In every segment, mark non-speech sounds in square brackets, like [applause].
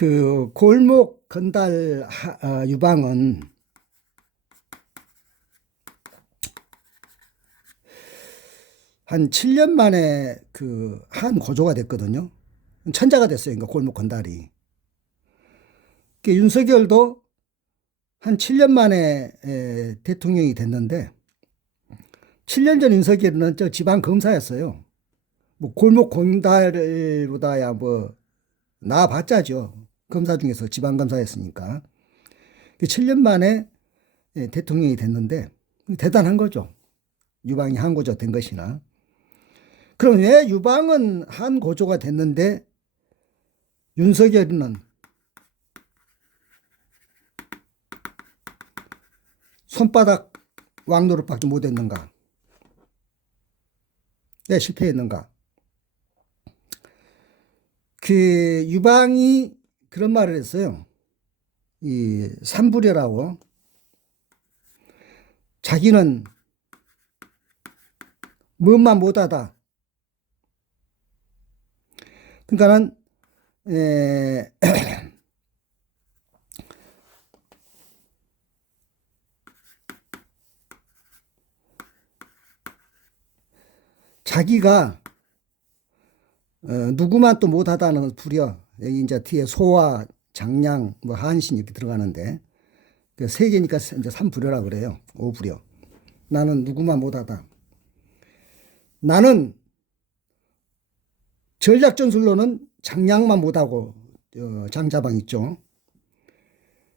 그 골목 건달 하- 어, 유방은 한 7년 만에 그 한 고조가 됐거든요. 천자가 됐어요. 그러니까 골목 건달이. 그 윤석열도 한 7년 만에 에, 대통령이 됐는데 7년 전 윤석열은 저 지방 검사였어요. 뭐 골목 건달보다야 뭐 나아봤자죠. 검사 중에서 지방 검사였으니까. 7년 만에 예, 대통령이 됐는데 대단한 거죠. 유방이 한 고조 된 것이나. 그럼 왜 유방은 한 고조가 됐는데 윤석열은 손바닥 왕노릇밖에 못했는가? 왜 실패했는가? 그 유방이 그런 말을 했어요. 이 삼부려라고 자기는 무엇만 못하다. 그러니까는 에, [clears throat] 자기가 어, 누구만 또 못하다는 부려 여기 이제 뒤에 소와 장량 뭐 한신 이렇게 들어가는데 그 세 개니까 이제 삼부려라 그래요. 오부려 나는 누구만 못하다. 나는 전략 전술로는 장량만 못하고 어, 장자방 있죠.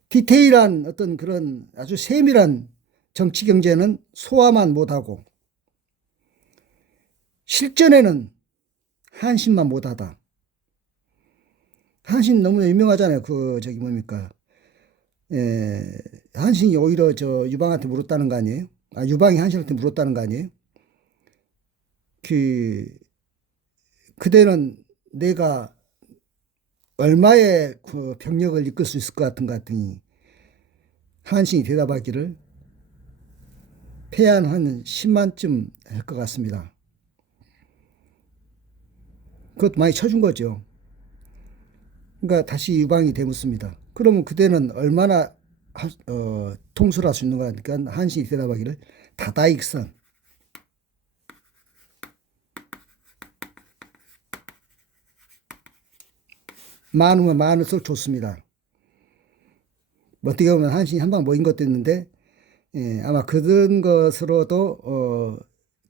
디테일한 어떤 그런 아주 세밀한 정치 경제는 소화만 못하고 실전에는 한신만 못하다. 한신 너무 유명하잖아요. 그 저기 뭡니까? 에, 한신이 오히려 저 유방한테 물었다는 거 아니에요? 아 유방이 한신한테 물었다는 거 아니에요? 그 그대는 내가 얼마의 그 병력을 이끌 수 있을 것 같은 것 같으니 한신이 대답하기를 패한 한 10만쯤 할 것 같습니다. 그것도 많이 쳐준 거죠. 그러니까 다시 유방이 되묻습니다. 그러면 그대는 얼마나 하, 어, 통솔할 수 있는가 하니까 한신이 대답하기를 다다익선. 많으면 많을수록 좋습니다. 뭐 어떻게 보면 한신이 한방 모인 것도 있는데 예, 아마 그런 것으로도 어,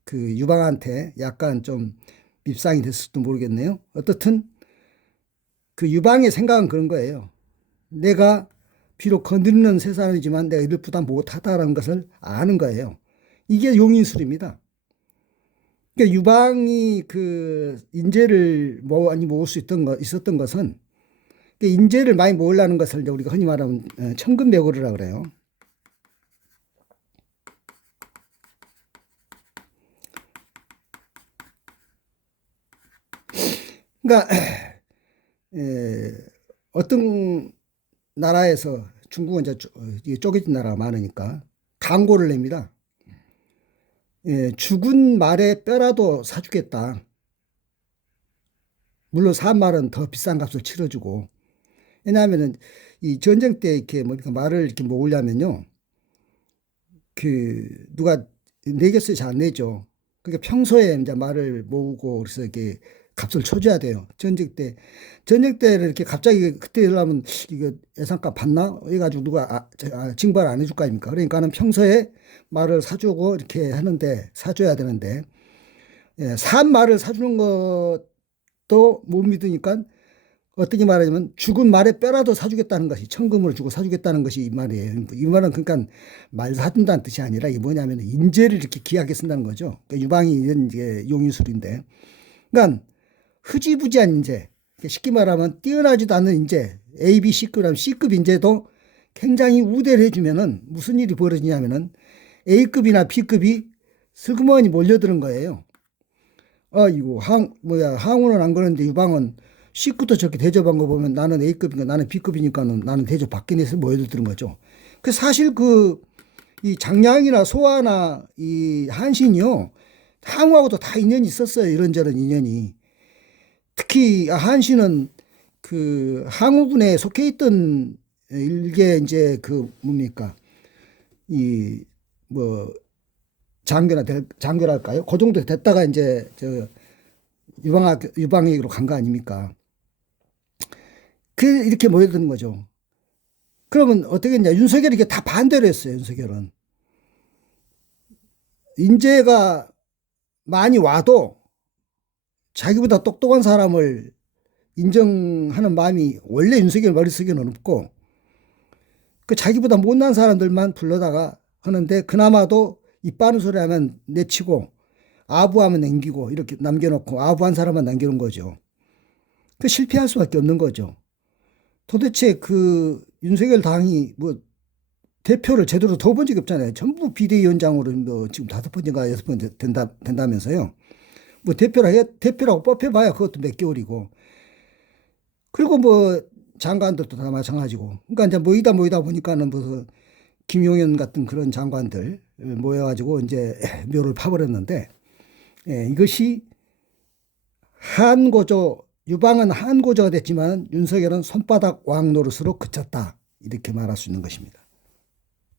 그 유방한테 약간 좀 밉상이 됐을지도 모르겠네요. 어떻든 그 유방의 생각은 그런 거예요. 내가 비록 건드리는 세상이지만 내가 이를 부담 못하다라는 것을 아는 거예요. 이게 용인술입니다. 그러니까 유방이 그 인재를 뭐 아니 모을 수 있던 거 있었던 것은 그 인재를 많이 모으려는 것을 이제 우리가 흔히 말하면 어, 천금배고르라 그래요. 그러니까 에, 어떤 나라에서 중국은 이제 쪼- 어, 쪼개진 나라가 많으니까 광고를 냅니다. 예, 죽은 말의 뼈라도 사주겠다. 물론 산 말은 더 비싼 값을 치러주고. 왜냐하면은 이 전쟁 때 이렇게 뭐 이렇게 말을 이렇게 모으려면요. 그 누가 내겠어요? 잘 안 내죠. 그러니까 평소에 이제 말을 모으고 그래서 이렇게 값을 쳐줘야 돼요. 전쟁 때. 전쟁 때를 이렇게 갑자기 그때 하려면 이거 예산값 받나? 해가지고 누가 아, 저, 아, 징발 안 해줄 거 아닙니까? 그러니까는 평소에 말을 사주고 이렇게 하는데, 사줘야 되는데, 예, 산 말을 사주는 것도 못 믿으니까 어떻게 말하냐면 죽은 말에 뼈라도 사주겠다는 것이 천금으로 주고 사주겠다는 것이 이 말이에요. 이 말은 그러니까 말 사준다는 뜻이 아니라 이게 뭐냐면 인재를 이렇게 귀하게 쓴다는 거죠. 그러니까 유방이 이런 이제 용인술인데, 그러니까 흐지부지한 인재, 쉽게 말하면 뛰어나지도 않는 인재, A, B, C급이라면 C급 인재도 굉장히 우대를 해주면은 무슨 일이 벌어지냐면은 A급이나 B급이 슬그머니 몰려드는 거예요. 아, 이거 항, 뭐야, 항우는 안 그러는데 유방은 C급도 저렇게 대접한 거 보면 나는 A급이니까 나는 B급이니까는 나는 대접 받긴 해서 모여드는 거죠. 그 사실 그, 이 장량이나 소아나 이 한신이요. 항우하고도 다 인연이 있었어요. 이런저런 인연이. 특히 한신은 그 항우군에 속해 있던 일개 이제 그 뭡니까 이 뭐 장교나 될 장교랄까요? 그 정도 됐다가 이제 저 유방학 유방학으로 간 거 아닙니까? 그 이렇게 모여드는 거죠. 그러면 어떻게 했냐? 윤석열이 이게 다 반대로 했어요. 윤석열은 인재가 많이 와도 자기보다 똑똑한 사람을 인정하는 마음이 원래 윤석열 머릿속에는 없고 그 자기보다 못난 사람들만 불러다가 하는데 그나마도 이 빠른 소리 하면 내치고 아부하면 남기고 이렇게 남겨놓고 아부한 사람만 남겨놓은 거죠. 그 실패할 수밖에 없는 거죠. 도대체 그 윤석열 당이 뭐 대표를 제대로 더본 적이 없잖아요. 전부 비대위원장으로 뭐 지금 다섯 번인가 여섯 번 된다, 된다면서요. 뭐 대표라 해, 대표라고 뽑혀봐야 그것도 몇 개월이고. 그리고 뭐 장관들도 다 마찬가지고. 그러니까 이제 모이다 모이다 보니까는 무슨 김용현 같은 그런 장관들 모여가지고 이제 [laughs] 묘를 파버렸는데 예, 이것이 한고조 유방은 한고조가 됐지만 윤석열은 손바닥 왕 노릇으로 그쳤다 이렇게 말할 수 있는 것입니다.